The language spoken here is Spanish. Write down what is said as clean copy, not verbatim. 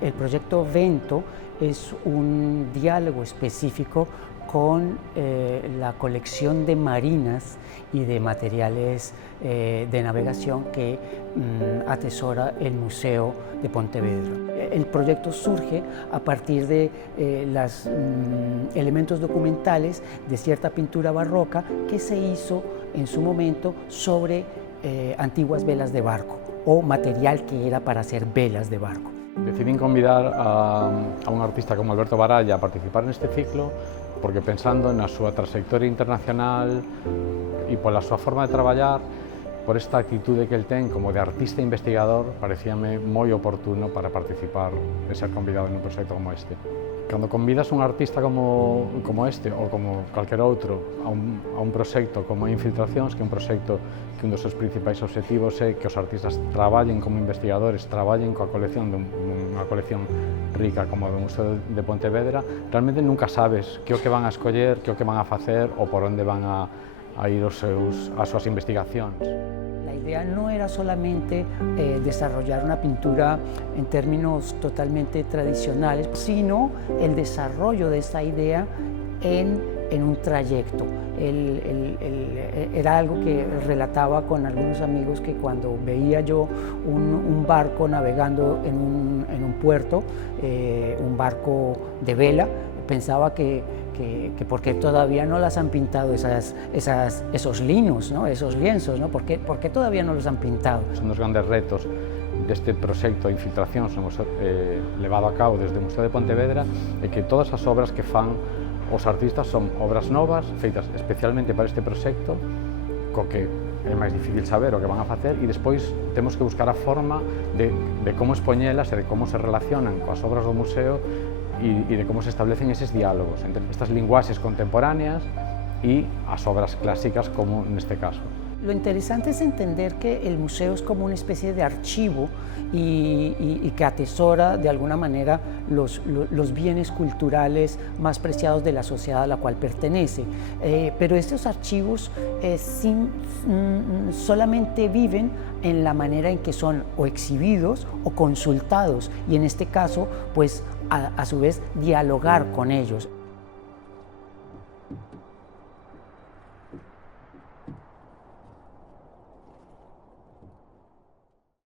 El proyecto Vento es un diálogo específico con la colección de marinas y de materiales de navegación que atesora el Museo de Pontevedra. El proyecto surge a partir de los elementos documentales de cierta pintura barroca que se hizo en su momento sobre antiguas velas de barco o material que era para hacer velas de barco. Decidí convidar a un artista como Alberto Baralla a participar neste ciclo porque pensando na súa trayectoria internacional e pola súa forma de traballar, por esta actitude que el ten como de artista investigador, parecíame moi oportuno para participar e ser convidado nun proxecto como este. Cando convidas un artista como este ou como calquer outro a un proxecto como Infiltracións, que é un proxecto que un dos seus principais obxectivos é que os artistas traballen como investigadores, traballen coa colección dunha colección rica como do Museo de Pontevedra, realmente nunca sabes que o que van a escoller, que o que van a facer ou por onde van a ir as súas investigacións. La idea no era solamente desarrollar una pintura en términos totalmente tradicionales, sino el desarrollo de esta idea en un trayecto. Era algo que relataba con algunos amigos que cuando veía yo un barco navegando en un puerto, un barco de vela, pensaba que por qué todavía no las han pintado esos linos, ¿no? Esos lienzos, ¿no? ¿Por qué todavía no los han pintado? Son os grandes retos deste proxecto de Infiltracións levado a cabo desde o Museo de Pontevedra é que todas as obras que fan os artistas son obras novas, feitas especialmente para este proxecto, co que é máis difícil saber o que van a facer e despois temos que buscar a forma de como expoñelas e de como se relacionan coas obras do museo e de como se establecen eses diálogos entre estas linguaxes contemporáneas y as obras clásicas como neste caso. Lo interesante es entender que el museo es como una especie de archivo y que atesora de alguna manera los bienes culturales más preciados de la sociedad a la cual pertenece. Pero estos archivos solamente viven en la manera en que son o exhibidos o consultados y en este caso pues a su vez dialogar con ellos.